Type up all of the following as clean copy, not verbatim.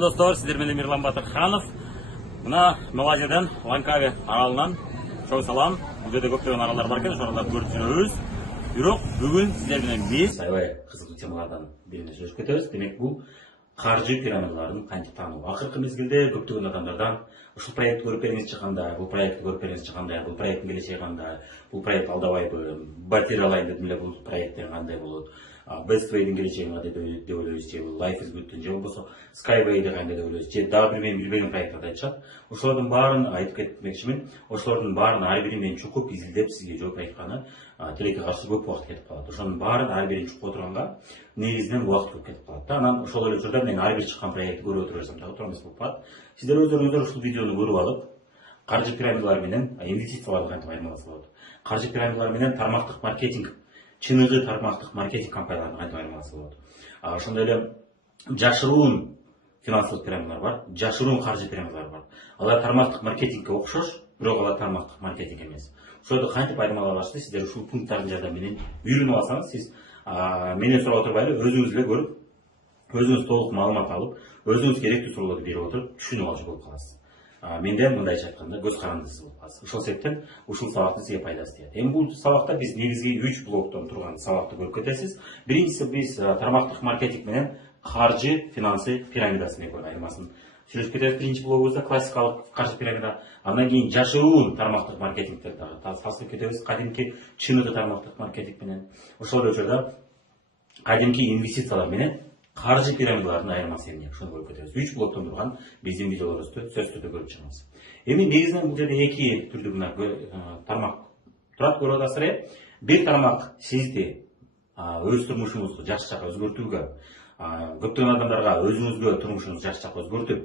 Достор, сіздер менен Мирлан Батырханов. Мына Малайзиядан Ланкави аралынан шоу салам. Бұл жерде көптеген аралдар бар екен, ошоларды көрүп жүрөбүз. Бирок бүгүн сіздер менен биз аябай кызыктуу темалардан бирине сөз көтөрөбүз. Демек бул каржы пирамидаларын кантип таануу. Акыркы мезгилде көптөгөн адамдардан ушул проектти көрүп бериңизчи кандай, бул проектти көрүп бериңизчи кандай, бул проекттин келечеги кандай, бул проект алдабайбы, батир алайын дедим эле, бул проекттен кандай болот. Bestway'дин келечеги кандай деп ойлойбуз, же Life is Good'тун, же болбосо Skyway'ди кандай деп ойлойбуз, же дагы бир мен билбеген проекттарды айтышат. Ошолордун баарын айтып кетмекчимин. Ошолордун баарын ар бирин мен чукуп изилдеп сизге жооп айтканы тилекке каршы көп убакыт кетип калат. Ошонун баарын ар бирин чукуп отурганга негизинен убакыт көп кетип калат. Анан ошол эле учурда мен ар бир чыккан проектти көрүп отура берсем дагы туура эмес болуп калат. Сиздер өздөрүңүздөр ушул видеону көрүп алып, каржы пирамидалары менен инвестицияларды кантип айырмаласа болот. Каржы пирамидалары менен тармактык маркетинг, чыныгы тармактык маркетинг компанияларын кантип айырмаласа болот. Ошондой эле жашыруун финансылык пирамидалар бар, жашыруун каржы пирамидалары бар. Алар тармактык маркетингке окшош, бирок алар тармактык маркетинг эмес. Ошолорду кантип айырмалай аласызды, сиздер ушул пункттардын жардамы менен үйрөнүп алсаңыз, сиз менден сурап отурбай эле өзүңүз эле көрүп, өзүңүз толук маалымат алып, өзүңүз керектүү суроолорду берип отуруп түшүнүп алчу болуп каласыз. Менден мындайча айтканда көз карандысыз болуп каласыз. Ошол себептен ушул сабакты сизге пайдасы тиет. Эми бул сабакта биз негизги 3 блоктон турган сабакты көрүп кетесиз. Биринчиси биз тармактык маркетинг менен каржы финансы пирамидасы менен айырмасын сүйлөшүп кетебиз. Биринчи блогубузда классикалык каржы пирамида, андан кийин жашыруун тармактык маркетингти дагы салыштырып кетебиз. Кадимки чыныгы тармактык маркетинг менен. Ошол эле учурда кадимки инвестициялар менен каржы пирамидалардын айырмасы эмне? Ошону көрүп кетебиз. 3 блоктон турган биздин видеолорубузду сөзсүз түрдө көрүп чыгабыз. Эми негизинен бул жерде 2 түрдүү мына тармак турат, көрүп атасыздар. Бир тармак сизди өз турмушуңузду жакшы жакка өзгөртүүгө, көптөгөн адамдарга өзүңүзгө турмушуңузду жакшы жакка өзгөртүп,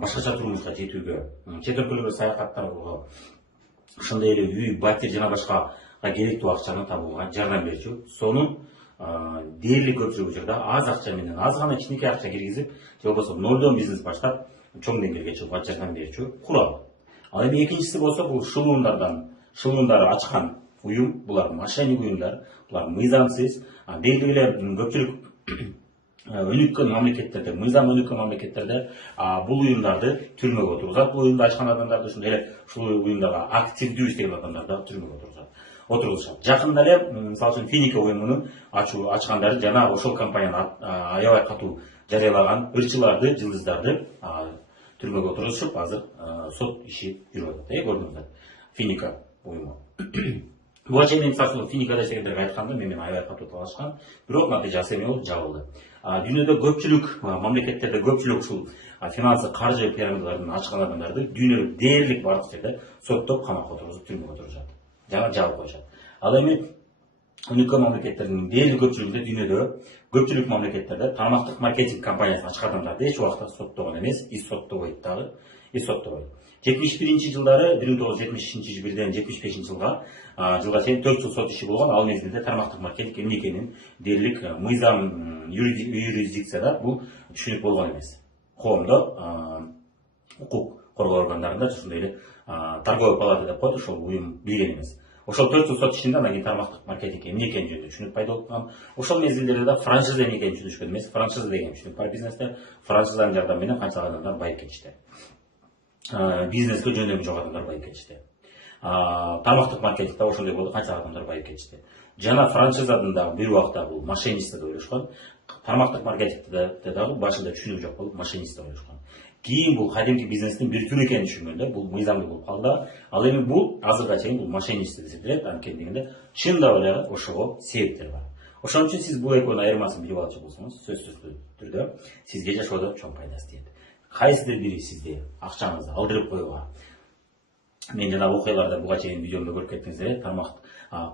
башкача турмушка жетүүгө, чет өлкөлөргө саякаттарга, ошондой эле үй, батир жана башкага керектүү акчаны табууга жардам берчү. Сонун дээрлик көпчүлүк учурда аз акча менен, аз гана кичинекей акча киргизип, же болбосо нолдон бизнес баштап, чоң деңгээлге чыгууга жардам берчү курал. Ал эми экинчиси болсо бул шылуундар ачкан уюм, булар мошенник уюмдар, булар мыйзамсыз, деги эле көпчүлүк өнүккөн мамлекеттерде, мыйзам өнүккөн мамлекеттерде бул уюмдарды түрмөгө отургузат. Бул уюмду ачкан адамдарды, ошондой эле ушул уюмдарга активдүү иштеген адамдарды түрмөгө отургузушат. Жакында эле мисалы үчүн Финика уюмунун ачкандары жана ошол компанияны аябай катуу жарыялаган ырчыларды, жылдыздарды түрмөгө отургузушуп, азыр сот иши жүрүп атат. Көрдүңүздөр, Финика уюму. Буга чейин мисалы Финикада иштегендерге айтканда менен аябай катуу талашкан, бирок натыйжасы эме болуп жабылды. Дүйнөдө көпчүлүк мамлекеттерде көпчүлүк ушул финансы каржы пирамидаларын ачкан адамдарды дүйнөлүк дээрлик бардык жерде соттоп, камакка отургузуп, түрмөгө отурушат. Жана жабып коюшат. Ал эми өнүккөн мамлекеттердин дээрлик көпчүлүгүндө, дүйнөдө көпчүлүк мамлекеттерде тармактык маркетинг компаниясын ачкан адамдарды эч убакта соттогон эмес, соттобойт дагы, соттобойт. 71 жылдары 1970-жылдан 75 жылга чейин 4 жыл сот иши болгон. Ал мезгилде тармактык маркетинг эмне экенин дээрлик мыйзам юрисдикцияда бул түшүнүк болгон эмес. Коомдо укук коргоо органдарында, ошондой эле торговый палата деп коет, ошол уюм билген эмес. Ошол 4 жыл сот ишинде анан кийин тармактык маркетинг эмне экени жөнүндө түшүнүк пайда болуп калган. Ошол мезгилдерде да франшиза эмне экенин түшүнүшкөн эмес. Франшиза деген түшүнүк бар бизнесте. Франшизанын жардамы менен канчалык адамдар байып кетишти. Бизнеске жөндөмү жок адамдар байып кетишти. Тармактык маркетингде ошондой болду, канчалык адамдар байып кетишти. Жана франшизадан да бир убакта бул мошенничество деп ойлошкон. Тармактык маркетингде дагы башында түшүнүк жок болуп мошенничество деп ойлошкон. Кийин бул кадимки бизнестин бир түрү экенин түшүнгөндө бул мыйзамдуу болуп калды. Ал эми бул азыркыга чейин бул мошенничество деп эсептелет. Анткени дегенде чындап эле ошого себептер бар. Ошон үчүн сиз бул экөөнүн айырмасын билип алчу болсоңуз, сөзсүз түрдө сизге жашоодо чоң пайдасы тиет. Кайсыдыр бири сизди акчаңызды алдырып коюуга, мен жана окуяларда буга чейин видеомдо көрүп кеттиңиздер, тармактык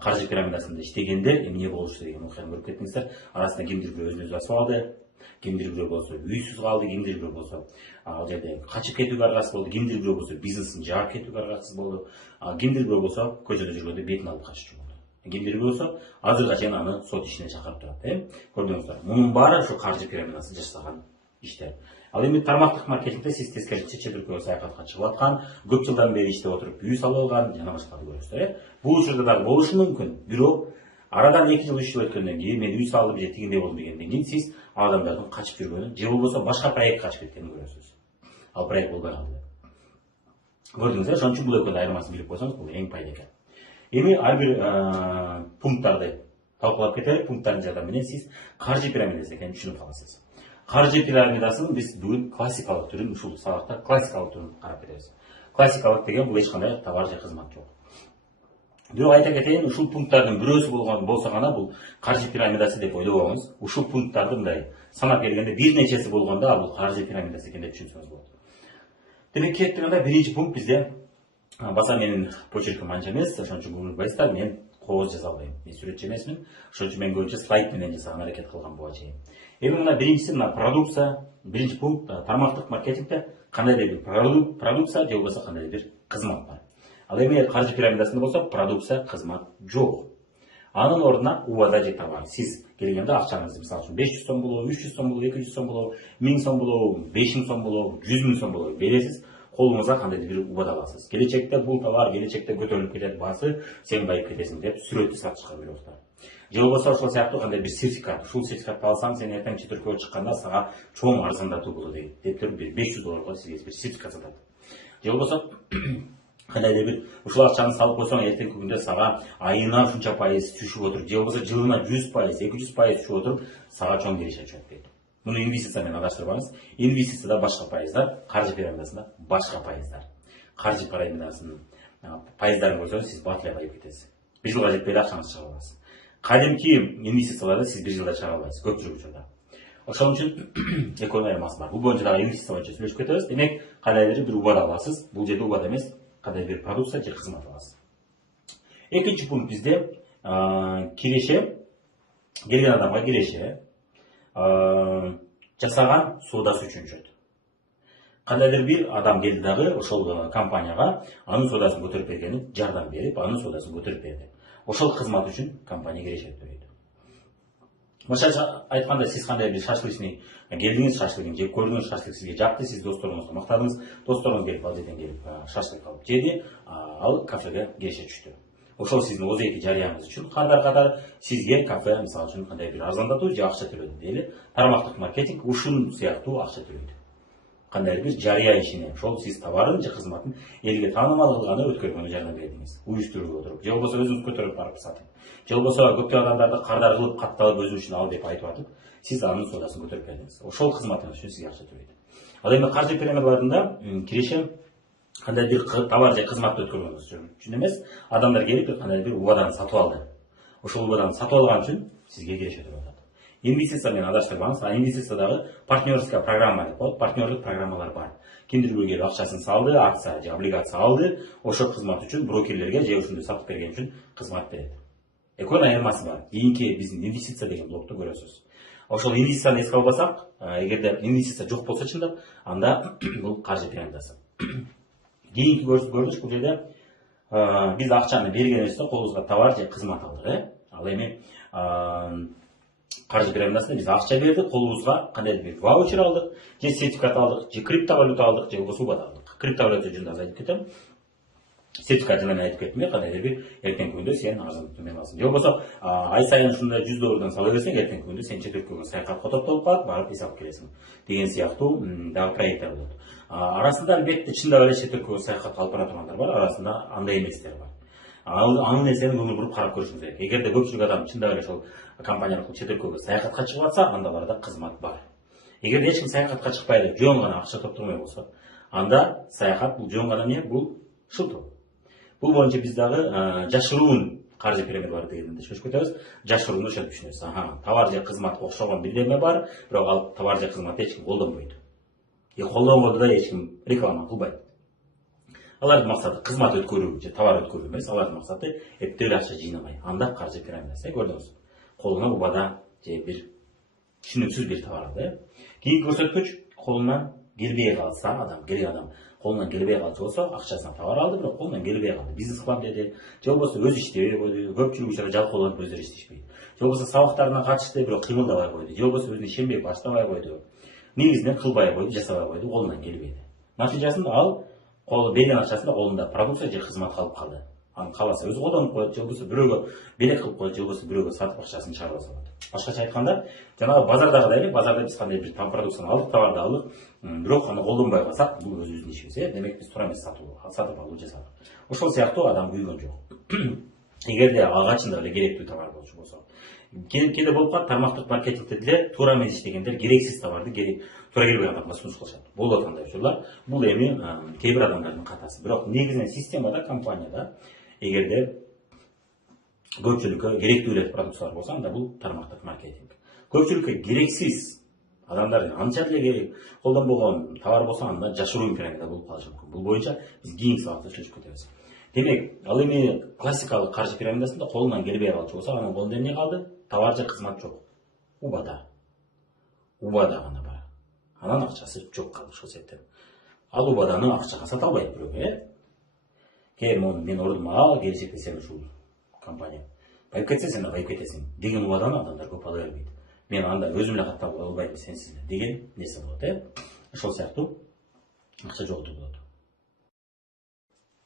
каржы пирамидасында иштегенде эмне болушу деген окуяны көрүп кеттиңиздер. Арасында кимдир бирөө өзүн өзү асып алды, кимдир бирөө болсо үйсүз калды, кимдир бирөө болсо ал жерде качып кетүүгө аргасыз болду, кимдир бирөө болсо бизнесин жаап кетүүгө аргасыз болду, кимдир бирөө болсо көчөдө жүргөндө бетин алып каччу болду. Кимдир бирөө болсо азыркыга чейин аны сот ишине чакырып турат. Көрдүңүздөр, мунун баары ушу каржы пирамидасы жасаган иштер. Ал эми тармактык маркетингде сиз тескерисинче чет өлкөгө саякатка чыгып аткан, көп жылдан бери иштеп отуруп үй салып алган жана башкаларды көрөсүздөр. Бул учурда дагы болушу мүмкүн, бирок Арадан 2 жыл 3 жыл өткеннен кейін мен үй салдым же тигендей болдым дегенден кейін сіз адамдардың қашып жүргенін же болмаса башқа проект қашып кеткенін көресіз. Ал проект болбай қалды. Көрдіңіз, ошон үчүн бул экөөнүн айырмасын билип койсоңуз бул эң пайда экен. Эми ар бир пункттарды талкуулап кетели. Пункттардын жардамы менен сиз каржы пирамидасы экенин түшүнүп каласыз. Каржы пирамидасынын биз бүгүн классикалык түрүн, ушул сабакта классикалык түрүн карап кетебиз. Классикалык деген бул эч кандай товар же кызмат жок. Бирок айта кетейин, ушул пункттардын бирөөсү болгон болсо гана бул каржы пирамидасы деп ойлобоңуз. Ушул пункттарды мындай санап келгенде бир нечеси болгондо бул каржы пирамидасы экен деп түшүнсөңүз болот. Демек кеттигенде биринчи пункт бизде баса менин почерким анча эмес, ошон үчүн унутпайсыздар, мен кооз жаза албайм. Мен сүрөтчү эмесмин. Ошон үчүн мен көбүнчө слайд менен жасаган аракет кылган буга чейин. Эми мына биринчиси мына продукция, биринчи пункт тармактык маркетингде кандайдыр бир продукция же болбосо кандайдыр бир кызмат бар. Ал эми каржы пирамидасында болсо продукция, кызмат жок. Анын ордуна убада же товар. Сиз келгенде акчаңызды мисалы үчүн 500 сом болобу, 300 сом болобу, 200 сом болобу, 1000 сом болобу, 5000 сом болобу, 100 000 сом болобу бересиз. Колуңузга кандайдыр бир убада аласыз. Келечекте бул товар келечекте көтөрүлүп кетет баасы, сен байып кетесиң деп сүрөттү сатышка бирөөсү. Же болбосо ошол сыяктуу кандай бир сертификат. Ушул сертификатты алсаң, сен эртең четиркөөгө чыкканда сага чоң арзандатуу болот деп туруп бир 500 долларга сизге бир сертификат сатат. Же болбосо кандайдыр бир ушул акчаны салып койсоң, эртеңки күндө сага айына ушунча пайыз түшүп отуруп, же болбосо жылына 100%, 200% түшүп отуруп, сага чоң киреше түшөт дейт. Муну инвестиция менен адаштырбаңыз. Инвестицияда башка пайыздар, каржы пирамидасында башка пайыздар. Каржы пирамидасынын пайыздарын көрсөңүз, сиз батылай байып кетесиз. Бир жылга жетпей акчаңызды чыгара аласыз. Кадимки инвестицияларды сиз бир жылда чыгара албайсыз, көпчүлүк учурда. Ошон үчүн экөөнүн айырмасы бар. Бул боюнча дагы инвестиция боюнча сүйлөшүп кетебиз. Демек, кандайдыр бир убада аласыз. Бул жерде убада эмес, кандайдыр бир продукция же кызмат аласыз. Экинчи пункт бизде киреше, келген адамга киреше жасаган соодасы үчүн өчөт. Кандайдыр бир адам келди дагы ошол компанияга анын соодасын көтөрүп бергени жардам берип, анын соодасын көтөрүп берди. Ошол кызмат үчүн компания киреше төлөйт. Башкача айтканда, сиз кандай бир шашлычный келдиңиз, шашлыгын жеп көрдүңүз, шашлык сизге жакты, сиз досторуңузга мактадыңыз, досторуңуз келип ал жерден келип шашлык алып жеди, ал кафеге киреше түштү. Ошол сиздин озеки жарыяңыз үчүн катар катар сизге кафе мисалы үчүн кандай бир арзандатуу же акча төлөдү дейли. Тармактык маркетинг ушун сыяктуу акча төлөйт. Кандай бир жарыя ишине, ошол сиз товарын же кызматын элге таанымал кылганы өткөргөнү жардам бердиңиз. Уюштуруп отуруп, же болбосо өзүңүз көтөрүп барып сатып, же болбосо көптөгөн адамдарды кардар кылып катталып өзү үчүн ал деп айтып атып, сиз анын соодасын көтөрүп бердиңиз. Ошол кызматыңыз үчүн сизге акча төлөйт. Ал эми каржы пирамидаларында киреше кандай бир товар же кызматты өткөргөнүз үчүн эмес, адамдар келип кандай бир убаданы сатып алды. Ошол убаданы сатып алган үчүн сизге киреше төлөп атат. Инвестиция менен адаштырбаңыз. Инвестициядагы партнерская программа деп коет. Партнерлык программалар бар. Кимдир бирөө келип акчасын салды, акция же облигация алды, ошол кызмат үчүн брокерлерге же ушундай сатып берген үчүн кызмат берет. Экөөнүн айырмасы бар. Кийинки биздин инвестиция деген блокту көрөсүз. Ошол инвестицияны эске албасак, эгерде инвестиция жок болсо чындап, анда бул каржы пирамидасы. Кийинки көрүнүш бул жерде биз акчаны бергенибизде колубузга товар же кызмат алдык, Ал эми каржы пирамидасында биз акча бердик, колубузга кандайдыр бир ваучер алдык, же сертификат алдык, же криптовалюта алдык, же болбосо убада алдык. Криптовалюта жөнүндө аз айтып кетем. Сертификат жөнүндө айтып кеттим, кандайдыр бир эртеңки күндө сен арзандатуу менен аласың. Же болбосо ай сайын ушундай 100 доллардан сала берсең, эртеңки күндө сен четиркөөгө саякатка топтолуп калат, барып эс алып келесиң деген сыяктуу дагы проекттер болот. Арасында албетте чындап эле четиркөөгө саякатка алып бара тургандар бар, арасында андай эместер бар. Анын нерсени көңүл буруп карап көрүшүңүз керек. Эгерде көпчүлүк адам чындап эле ошол компания аркылуу четиркөөгө саякатка чыгып атса, анда аларда кызмат бар. Эгерде эч ким саякатка чыкпай эле жөн гана акча топтормой болсо, анда саякат бул жөн гана эмне? Бул шылтоо. Бул боюнча биз дагы жашыруун каржы пирамидалары дегенде сөз көтөрөбүз. Жашыруун ошентип түшүнөбүз. Товар же кызматка окшогон бирдеме бар, бирок ал товар же кызматты эч ким колдонбойт. Колдонгондо да эч ким реклама кылбайт. Алардын максаты кызмат өткөрүү же товар өткөрүү эмес, алардын максаты эптеп акча жыйнамай. Анда каржы пирамидасы, көрдүңүз. Колуна убада же бир түшүнүксүз бир товар алды. Кийинки көрсөткүч, колунан келбей калса, келген адам колунан келбей калчу болсо, акчасына товар алды, бирок колунан келбей калды. Бизнес кылам деди, же болбосо өзү иштебей койду, көпчүлүк учурда жалкоолонуп өздөрү иштешпейт. Же болбосо сабактарына катышты, бирок кыймылдабай койду, же болбосо өзүнө ишенбей баштабай койду. Негизинен кылбай койду, жасабай койду, колунан келбейди. Натыйжасында ал берген акчасында колунда продукция же кызмат калып калды. Аны қаласа өзі қолданып қояды, же болмаса біреуге белек қылып қояды, же болмаса біреуге сатып ақшасын шығарып салады. Басқаша айтқанда, жаңағы базардағыдай, базарда біз қандай бір продукцияны алдық, товарды алдық, бирок аны қолданбай қалсақ, бұл өзіміздің ішіміз, демек біз тура емес сатып алу жасадық. Ошол сияқты адам күйгөн жок. Егер де алгачында эле керектүү товар болсо, кээде болуп калат, тармактык маркетингде деле туура эмес иштегендер керексиз товарды туура келбеген адамга сунуш кылышат. Болот андай учурлар. Бул эми кээ бир адамдардын катасы. Бирок негизинен системада, компанияда эгерде көпчүлүккө керектүү эле продукциялар болсо, анда бул тармактык маркетинг. Көпчүлүккө керексиз адамдар анча деле колдонбогон товар болсо, анда жашыруу пирамида болуп калышы мүмкүн. Бул боюнча биз кийинки сабакта сүйлөшүп кетебиз. Демек, ал эми классикалык каржы пирамидасында колунан келбей калчу болсо, анын колунда эмне калды? Товар же кызмат жок. Убада гана бар. Анан акчасы жок калды ошол себептен. Ал убаданы акчага сата албайт бирөөгө, Кээ мен ордума ал келечекте сен ушул компания байып кетсе, сен байып кетесиң деген убаданы адамдар көп ала бербейт. Мен анда өзүм эле каттап албайм, сенсиз деген нерсе болот, Ошол сыяктуу акча жоготуу болот.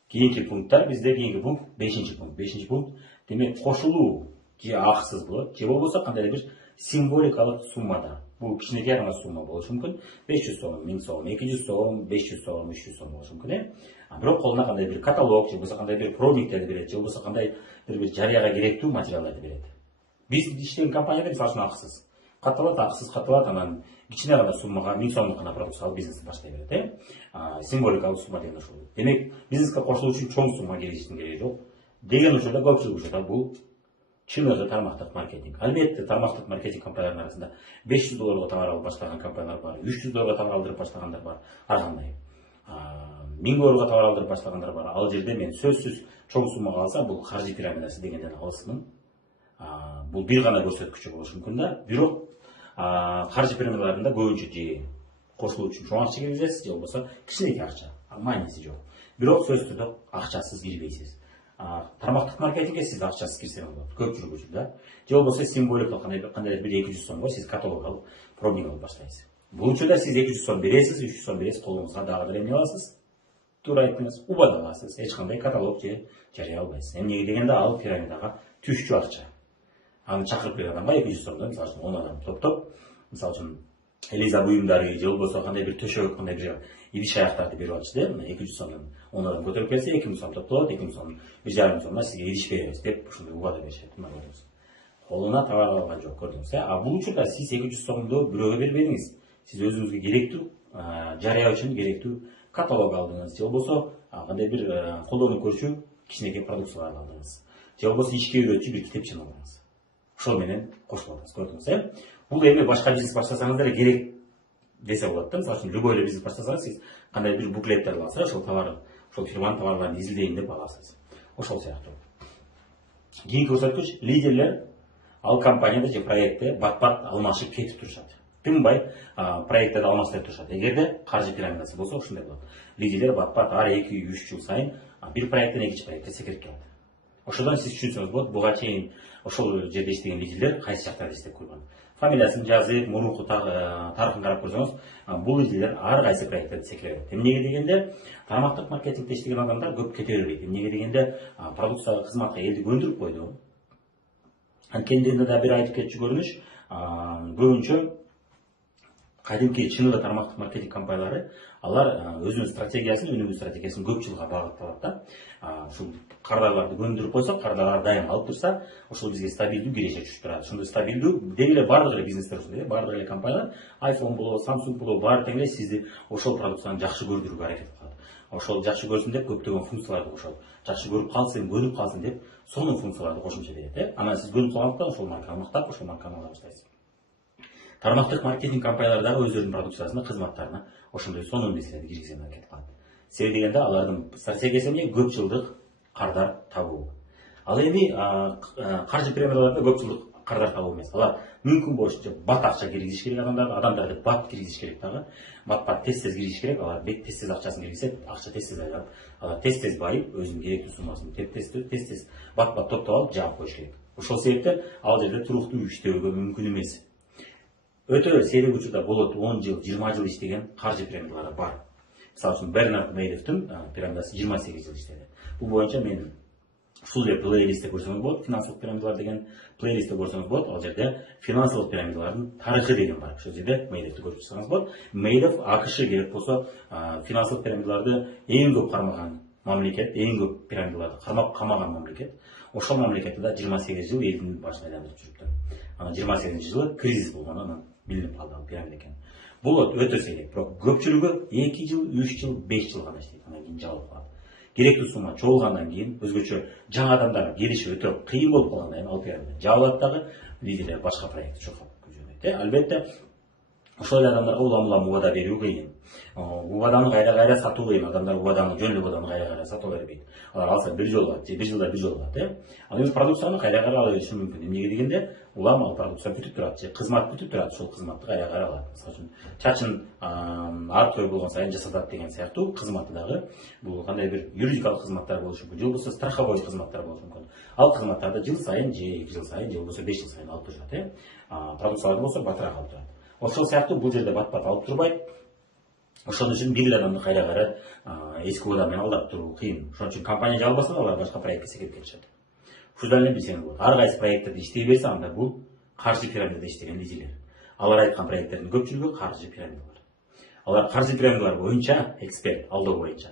Кийинки пункттар бизде пункт 5-пункт. 5-пункт демек кошулуу же акысыз болот, же болбосо кандайдыр бир символикалык суммада. Бул кичинекей гана сумма болушу мүмкүн. 500 сом, 1000 сом, 200 сом, 500 сом, 300 сом болушу мүмкүн. Бирок колуна кандай бир каталог, же болбосо кандай бир пробниктерди берет, же болбосо кандай бир жарыяга керектүү материалдарды берет. Биз иштеген компанияда мисалы үчүн акысыз. Каталат, анан кичине гана суммага 1000 сомдук гана продукция алып бизнести баштай берет, Символикалык сумма деген ошол. Демек, бизнеске кошулуу үчүн чоң сумма керектин кереги жок. Деген учурда көпчүлүк учурда бул чыныгы тармактык маркетинг. Албетте, тармактык маркетинг компанияларынын арасында $500 товар алып баштаган компаниялар бар, $300 товар алдырып баштагандар бар, ар кандай. $1000 товар алдырып баштагандар бар. Ал жерде мен сөзсүз чоң суммага алса, бул каржы пирамидасы дегенден алысмын. Бул бир гана көрсөткүчү болушу мүмкүн да. Бирок каржы пирамидаларында көбүнчө же кошулуу үчүн чоң акча киргизесиз, же болбосо кичинекей акча, мааниси жок. Бирок сөзсүз түрдө акчасыз кирбейсиз. Тармактык маркетингге сиз акчасыз кирсеңиз болот, көпчүлүк учурда. Же болбосо символикалык кандайдыр бир 200 сомго сиз каталог алып, пробник алып баштайсыз. Бул учурда сиз 200 сом бересиз, 300 сом бересиз, колуңузга дагы эмне аласыз? Туура айттыңыз, убада аласыз. Эч кандай каталог же жарыя албайсыз. Эмнеге дегенде ал пирамидага түшчү акча. Аны чакырып келген адамга 200 сомдон, мисалы үчүн 10 адам топтоп, мисалы үчүн Элиза буюмдары, же болбосо кандай бир төшөк, кандай бир идиш аяктарды берип атышты, 200 сомдон 10 адам көтөрүп келсе, 2000 сом топтолот, 2000 сом, 1,5 сомдон сизге идиш беребиз деп ушундай убада беришет. Колуна товар алган жок, көрдүңүз. Бул учурда сиз 200 сомду бирөөгө бербедиңиз. Сиз өзүңүзгө керектүү жарыя үчүн керектүү каталог алдыңыз, же болбосо кандай бир колдонуп көрчү кичинекей продукцияларды алдыңыз. Же болбосо ишке үйрөтчү бир китепчени алдыңыз. Ошол менен кошулуп атасыз, көрдүңүз. Бул эми башка бизнес баштасаңыз деле керек десе болот да. Мисалы үчүн любой эле бизнес баштасаңыз, сиз кандай бир буклеттерди алсаңыз, ошол товар, ошол фирманын товарларын изилдейин деп аласыз. Ошол сыяктуу. Кийинки көрсөткүч лидерлер ал компанияда же проектте бат-бат алмашып кетип турушат. Тынбай проекттерди алмаштырып турушат. Эгерде каржы пирамидасы болсо ушундай болот. Лидерлер бат-бат ар 2-3 жыл сайын бир проекттен экинчи проектке секирип келет. Ошодон сиз түшүнсөңүз болот, буга чейин ошол жерде иштеген лидерлер кайсы жактарда иштеп койгон. Фамилиясын жазып, мурунку тарыхын карап көрсөңүз, бул лидерлер ар кайсы проекттерди секире берет. Эмнеге дегенде, тармактык маркетингде иштеген адамдар көп кете бербейт. Эмнеге дегенде, продукцияга, кызматка элди көндүрүп койду. Анткенден да бир айтып кетчү көрүнүш, көбүнчө кадимки чыныгы тармактык маркетинг компаниялары, алар өзүнүн стратегиясын, өнүгүү стратегиясын көп жылга багытталат да. Ушул кардарларды көндүрүп койсок, кардарлар дайым алып турса, ошол бизге стабилдүү кирешек түшүп турат. Ошондой стабилдүү деги эле бардык эле бизнестер ушундай, бардык эле компаниялар, iPhone болобу, Samsung болобу, баары тең эле сизди ошол продукцияны жакшы көрдүрүүгө аракет кылат. Ошол жакшы көрсүн деп көптөгөн функцияларды кошот. Жакшы көрүп калсын, көнүп калсын деп, сонун функцияларды кошумча берет. Анан сиз көнүп калгандыктан ошол марканы мактап, ошол марканы ала баштайсыз. Тармактык маркетинг компаниялары дагы өздөрүнүн продукциясына, кызматтарына ошондой сонун нерселерди киргизүүгө аракет кылат. Себеби дегенде алардын стратегиясы эмне? Көп жылдык кардар табуу. Ал эми каржы пирамидаларында көп жылдык кардар табуу эмес. Алар мүмкүн болушунча бат акча киргизиш керек адамдарды бат киргизиш керек дагы. Бат тез киргизиш керек. Алар тез акчасын киргизсе, акча тез айланып, алар тез байып, өзүнүн керектүү суммасын тез бат топтоп алып жаап коюш керек. Ошол себептен ал жерде туруктуу иштөөгө мүмкүн эмес. Өтө сейрек учурда болот 10 жыл, 20 жыл иштеген каржы пирамидалары бар. Мисалы үчүн Бернард Мейдовдун пирамидасы 28 жыл иштеди. Бул боюнча мен ушул эле плейлистте көрсөңүз болот, финансылык пирамидалар деген плейлистте көрсөңүз болот. Ал жерде финансылык пирамидалардын тарыхы деген бар. Ошол жерде Мейдовду көрүп чыксаңыз болот. Мейдов АКШ керек болсо финансылык пирамидаларды эң көп кармаган мамлекет, эң көп пирамидаларды кармап камаган мамлекет. Ошол мамлекетте да 28 жыл элдин башын айландырып жүрүптүр. Анан 28-жылы кризис болгон, анан билинип калды ал пирамида экен. Бул өтө сейрек, бирок көпчүлүгү 2 жыл, 3 жыл, 5 жыл гана иштейт. Анан кийин жабылып калат. Керектүү сумма чогулгандан кийин өзгөчө жаңы адамдар келиши өтө кыйын болуп калгандан кийин ал пирамида жабылат дагы, лидерлер башка проект чогулуп жүрөт. Албетте ошол эле адамдарга улам убада берүү кыйын. Убаданы кайра сатуу кыйын. Адамдар убаданы жөн эле убаданы кайра сата бербейт. Алар алса бир жолу же бир жылда бир жолу алат. Ал эми продукцияны кайра ала бериши мүмкүн. Эмнеге дегенде улам ал продукция бүтүп турат же кызмат бүтүп турат, ошол кызматты кайра алат. Мисалы үчүн чачын артык болгон сайын жасатат деген сыяктуу кызматы дагы бул кандай бир юридикалык кызматтар болушу мүмкүн, же болбосо страховой кызматтар болушу мүмкүн. Ал кызматтарды жыл сайын же 2 жыл сайын же болбосо 5 жыл сайын алып турат. Продукциялар болсо батыраак алып турат. Ошол сыяктуу бул жерде бат-бат алып турбайт. Ошон үчүн бир эле адамды кайра эски убада менен алдап туруу кыйын. Ошон үчүн компания жабылбаса да алар башка проектке секирип кетишет. Ушудан эле билсеңиз болот. Ар кайсы проекттерде иштей берсе, анда бул каржы пирамидада иштеген лидерлер. Алар айткан проекттердин көпчүлүгү каржы пирамидалар. Алар каржы пирамидалар боюнча эксперт, алдоо боюнча.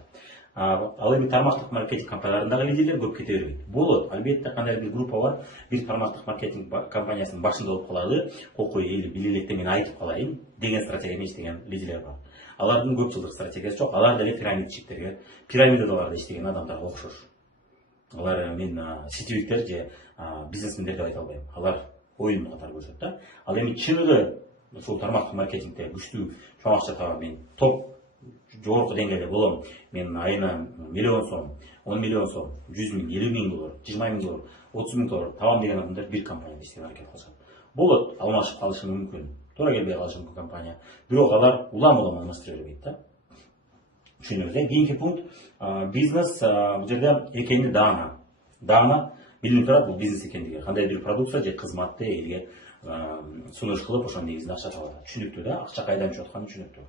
Ал эми тармактык маркетинг компанияларындагы лидерлер көп кете бербейт. Болот, албетте кандай бир группа бар, бир тармактык маркетинг компаниясынын башында болуп калалы, кокой эл биле электе мен айтып калайын деген стратегияны иштеген лидерлер бар. Алардын көп жылдык стратегиясы жок. Алар деле пирамидчиктерге, пирамидаларда иштеген адамдарга окшош. Алар мен сетевиктер же бизнесмендер деп айта албайм. Алар оюн катары көрүшөт да. Ал эми чыныгы ушул тармактык маркетингде күчтүү чоң акча табам, мен топ жогорку деңгээлде болом. Мен айына миллион сом, 10 миллион сом, 100 миң, 50 миң доллар, 20 миң доллар, 30 миң доллар табам деген адамдар бир компанияда иштеген аракет кылышат. Болот, алмашып калышы мүмкүн. Туура келбей калышы мүмкүн компания. Бирок алар улам алмаштыра бербейт да. Түшүнүңүз. Кийинки пункт бизнес. Бул жерде экени даана билинип турат бул бизнес экендиги. Кандай бир продукция же кызматты элге сунуш кылып, ошонун негизинде акча табат. Түшүнүктүү да, акча кайдан түшүп атканы түшүнүктүү.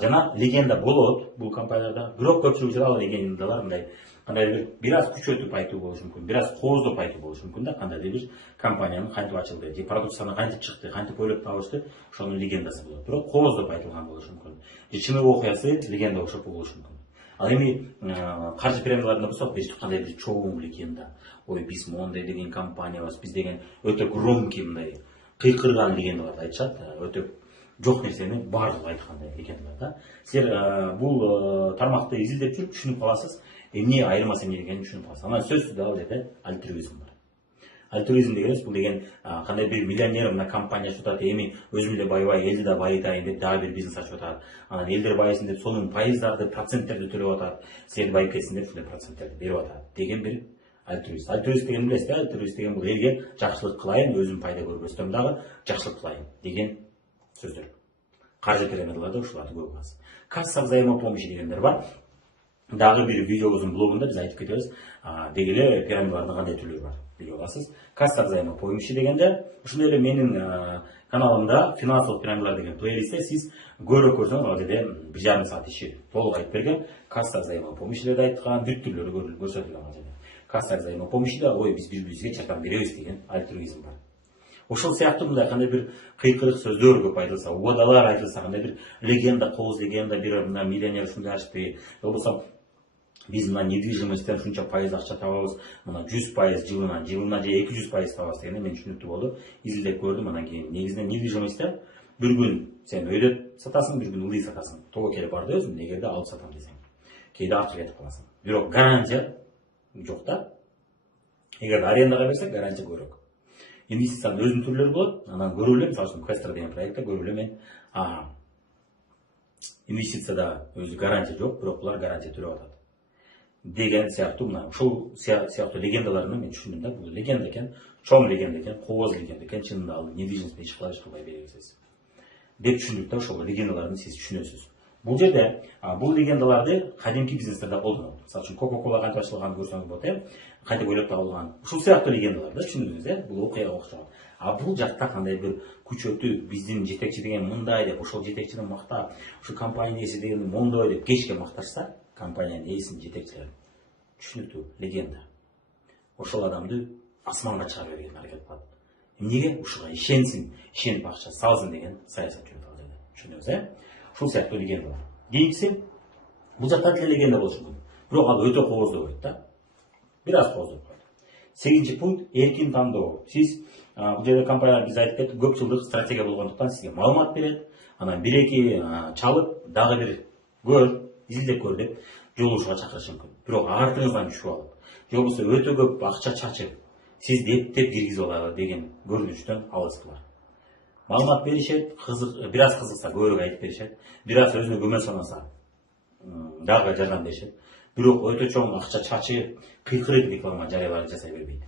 Жана легенда болот бул компанияларда. Бирок көпчүлүк жерде ал легендалар мындай кандай бир аз күчөтүп айтуу болушу мүмкүн, бир аз кооздоп айтуу болушу мүмкүн да, кандай бир компаниянын кантип ачылды, же продукцияны кантип чыкты, кантип ойлоп табышты, ошонун легендасы болот. Бирок кооздоп айтылган болушу мүмкүн. Же чыныгы окуясы легенда окшоп болушу мүмкүн. Ал эми каржы пирамидаларында болсо биз кандай бир чоң легенда, ой биз моундай деген компаниябыз, биз деген өтө громкий мындай кыйкырган легендаларды айтышат, өтө жок нерсени баардыгы айткандай легендалар да. Силер бул тармакты изилдеп жүрүп түшүнүп каласыз, эмне айырмасы эмне экенин түшүнүп каласыз. Анан сөзсүз да ал жерде альтруизм бар. Альтруизм дегенибиз бул деген кандай бир миллионер мына компания ачып атат, эми өзүм эле байбай элди да байытайын деп дагы бир бизнес ачып атат. Анан элдер байысын деп сонун пайыздарды, проценттерди төлөп атат. Сен байып кетсин деп ушундай проценттерди берип атат деген бир альтруист. Альтруист деген билесизби? Альтруист деген бул элге жакшылык кылайын, өзүм пайда көрбөстөн дагы жакшылык кылайын деген сөздөр. Каржы пирамидаларда ушуларды көп аз. Касса взаимопомощи дегендер бар. Дагы бир видеобуздун блогунда биз айтып кетебиз, деги эле пирамидалардын кандай түрлөрү бар билип аласыз. Касса взаимопомощи дегенде ушундай эле менин каналымда финансылык пирамидалар деген плейлистте сиз көрүп көрсөңүз, ал жерде 1,5 саат иши толук айтып берген. Касса взаимопомощилерди айткан, бүт түрлөрү көрсөтүлгөн ал жерде. Касса взаимопомощида ой биз бири-бирибизге жардам беребиз деген альтруизм бар. Ошол сыяктуу мындай кандай бир кыйкырык сөздөр көп айтылса, убадалар айтылса, кандай бир легенда, кооз легенда, бир миллионер ушундай ачты, болбосо биз мына недвижимосттен шунча пайыз акча табабыз, мына 100% жылына же 200% табабыз дегенде мен түшүнүктүү болду. Изилдеп көрдүм, анан кийин негизинен недвижимостьте бир күн сен өйдөп сатасың, бир күн ылдый сатасың. Тоо келип барды өзүң, эгерде алып сатам десең. Кээде артып кетип каласың. Бирок гарантия жок да. Эгер арендага берсек, гарантия көрөк. Инвестициянын өзүнүн түрлөрү болот. Анан көрүп эле, мисалы үчүн Квестер деген проектте көрүп эле мен инвестицияда өзү гарантия жок, бирок булар гарантия төлөп атат деген сыяктуу мына ушул сыяктуу легендаларны мен түшүндүм да. Бул легенда экен, чоң легенда экен, кооз легенда экен, чынында ал недвижимостьпен иш кылбай бересиз деп түшүндүк да. Ошол легендаларды сиз түшүнөсүз. Бул жерде бул легендаларды кадимки бизнестерде колдонот. Мисалы үчүн Coca-Cola кантип ачылганын көрсөңүз болот, кантип ойлоп табылган. Ушул сыяктуу легендаларды түшүндүңүз, бул окуяга окшогон. Бул жакта кандай бир күчөтүү, биздин жетекчи деген мындай деп, ошол жетекчини мактап, ушул компаниянын ээси деген мондой деп кечке макташса, компаниянын ээсинин жетекчилери түшүнүктүү легенда. ошол адамды асманга чыгара берген аракет кылат. Эмнеге? Ушуга ишенсин, ишенип акча салсын деген саясат жүрөт ал жерде. Түшүндүңүз, Ушул сыяктуу легенда бар. Кийинкиси, бул жакта деле легенда болушу мүмкүн. Бирок ал өтө кооздоо койт да. Бир аз кооздоо койт. 8-чи пункт эркин тандоо. Сиз бул жерде компаниялар биз айтып кеттик, көп жылдык стратегия болгондуктан сизге маалымат берет. Анан бир-эки чалып, дагы бир көр, изилдеп көр деп жолугушууга чакырышы мүмкүн. Бирок артыңыздан түшүп алып, же болбосо өтө көп акча чачып, сизди эптеп киргизип алалы деген көрүнүштөн алыскылар. Маалымат беришет, бир аз кызыкса көбүрөөк айтып беришет, бир аз өзүнө көмө санаса дагы жардам беришет. Бирок өтө чоң акча чачып, кыйкырып реклама жарыялар жасай бербейт.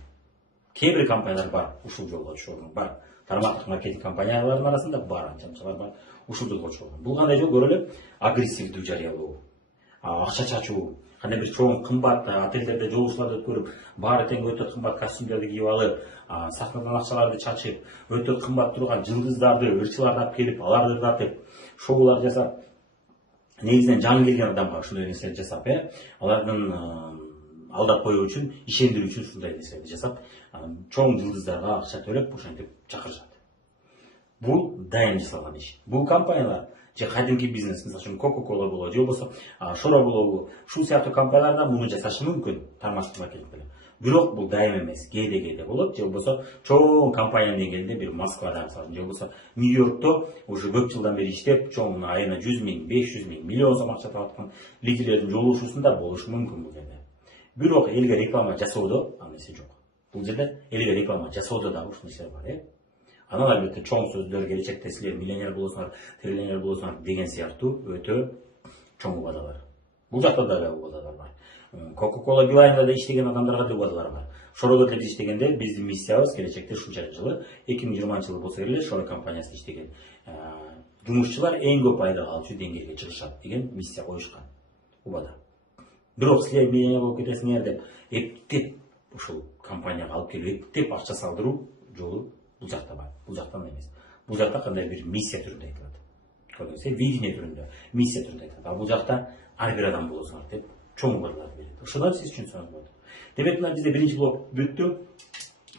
Кээ бир компаниялар бар, ушул жолго түшүргөн бар. Тармактык маркетинг компанияларынын арасында бар, анчалар бар, ушул жолго түшүргөн. Бул кандай жол? Көрө эле, агрессивдүү жарыялоо, акча чачуу, кандай бир чоң кымбат отелдерде жолугушууларды өткөрүп, баары тең өтө кымбат костюмдарды кийип алып, сахнадан акчаларды чачып, өтө кымбат турган жылдыздарды, ырчыларды алып келип, аларды ырдатып, шоулар жасап, негизинен жаңы келген адамга ушундай нерселерди жасап, алардын алдап коюу үчүн, ишендирүү үчүн ушундай нерселерди жасап, чоң жылдыздарга акча төлөп, ошентип чакырышат. Бул дайым жасалган иш. Бул компаниялар же кадимки бизнес, мисалы Coca-Cola болобу, же болбосо Шора болобу, ушул сыяктуу компаниялар да муну жасашы мүмкүн, тармактык маркетинг менен. Бирок бул дайым эмес, кээде болот, же болбосо чоң компания деңгээлинде бир Москвада, мисалы, же болбосо Нью-Йоркто уже көп жылдан бери иштеп, чоң айына 100 000, 500 000, миллион сом акча таап аткан лидерлердин жолугушуусунда болушу мүмкүн бул жерде. Бирок элге реклама жасоодо ал нерсе жок. Бул жерде элге реклама жасоодо дагы ушул нерсе бар, Анан албетте чоң сөздөр, келечекте силер миллионер болосуңар, триллионер болосуңар деген сыяктуу өтө чоң убадалар. Бул жакта дагы убадалар бар. Coca-Cola Билайнда да иштеген адамдарга да убадалар бар. Шорода деле иштегенде биздин миссиябыз келечекте ушунча жылы 2020 болсо эле Шора компаниясында иштеген жумушчулар эң көп пайда алуучу деңгээлге чыгышат деген миссия коюшкан. Убада. Бирок силер миллионер болуп кетесиңер деп эптеп ушул компанияга алып келип эптеп акча салдыруу жолу бул жакта бар. Бул жактан эмес. Бул жакта кандай бир миссия түрүндө айтылат. Көрдүңүз, видение түрүндө, миссия түрүндө айтылат. А бул жакта ар бир адам болосуңар деп чоң убадаларды берет. Ошондон сиз түшүнсөңүз болот. Демек мына бизде биринчи блок бүттү.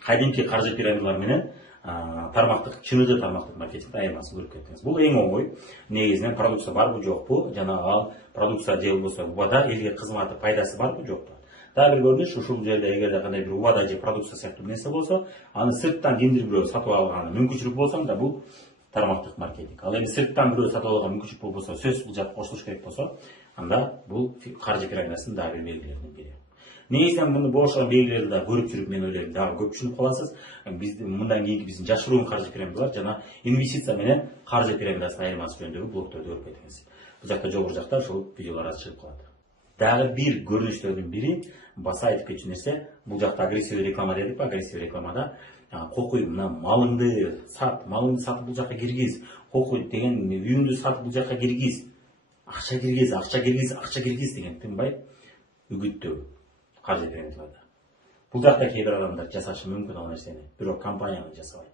Кадимки каржы пирамидалар менен чыныгы тармактык маркетингде айырмасын көрүп кеттиңиз. Бул эң оңой. Негизинен продукция барбы, жокпу, жана ал продукция же болбосо убада элге кызматы, пайдасы барбы, жокпу. Дагы бир көрүнүш, ушул жерде эгерде кандай бир убада же продукция сыяктуу нерсе болсо, аны сырттан кимдир бирөө сатып алган мүмкүнчүлүк болсо да бул тармактык маркетинг. Ал эми сырттан бирөө сатып алган мүмкүнчүлүк болбосо, сөзсүз бул жакка кошулуш керек болсо, анда бул каржы пирамидасынын дагы бир белгилеринин бири. Негизинен муну бошогон белгилерди да көрүп жүрүп, мен ойлойм, дагы көп түшүнүп каласыз. Биздин мындан кийинки биздин жашыруун каржы пирамидалар жана инвестиция менен каржы пирамидасынын айырмасы жөнүндөгү блокторду көрүп кетиңиз. Бул жакта жогору жакта ушул видеолор аз чыгып калат. Дагы бир көрүнүштөрдүн бири, баса айтып кетчү нерсе, бул жакта агрессивдүү реклама дедикпи? Агрессивдүү рекламада кокуй, мына малыңды сат бул жакка киргиз, кокуй деген үйүңдү сат бул жакка киргиз, акча киргиз деген тынбай үгүттөө каржы пирамидаларда. Бул жакта кээ бир адамдар жасашы мүмкүн ал нерсени, бирок компания жасабайт.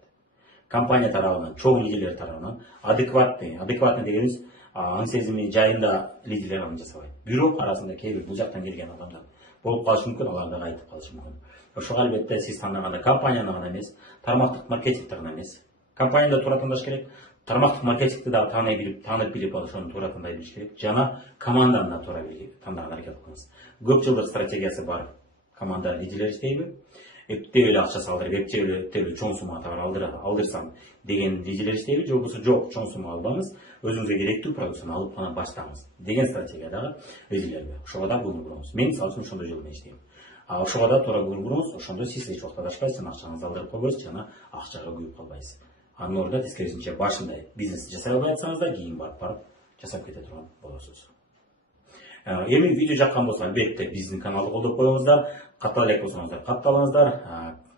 Компания тарабынан, чоң лидерлер тарабынан адекватный дегенибиз аң сезими жайында лидерлер аны жасабайт. Бирок арасында кээ бир бул жактан келген адамдар болуп калышы мүмкүн, алар дагы айтып калышы мүмкүн. Ошого албетте сиз тандаганда компанияны гана эмес, тармактык маркетингди гана эмес. Компанияда туура тандаш керек, тармактык маркетингди дагы таанып билип ошону туура тандай билиш керек. Жана команданы да туура тандаган аракет кылыңыз. Көп жылдык стратегиясы бар команда лидерлер иштейби? Эптеп эле акча салдырып, эптеп эле чоң сумма товар алдырсам деген лидерлер иштейби? Же болбосо жок, чоң сумма албаңыз, өзүңүзгө керектүү продукцияны алып гана баштаңыз деген стратегиядагы лидерлерге. Ошого да көңүл буруңуз. Мен мисалы үчүн ошондой жолдон иштейм. Ошого да туура көңүл буруңуз, ошондо сиз эч убакта адашпайсыз, акчаңызды алдырып койбойсуз жана акчага күйүп калбайсыз. Анын ордуна тескерисинче башында бизнести жасай албай атсаңыз да, кийин барып жасап кете турган болосуз. Эми видео жаккан болсо албетте биздин каналды колдоп коюңуздар, каттала элек болсоңуздар катталыңыздар,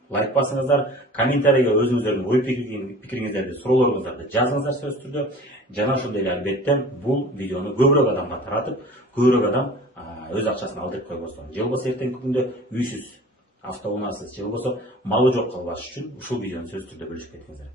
лайк басыңыздар, комментарийге өзүңүздөрдүн ой пикириңиздерди, суроолоруңуздарды жазыңыздар сөзсүз түрдө. Жана ошондой эле албетте бул видеону көбүрөөк адамга таратып, көбүрөөк адам өз акчасын алдырып койбостон, же болбосо эртеңки күндө үйсүз, автоунаасыз, же болбосо малы жок калбаш үчүн ушул видеону сөзсүз түрдө бөлүшүп кетиңиздер.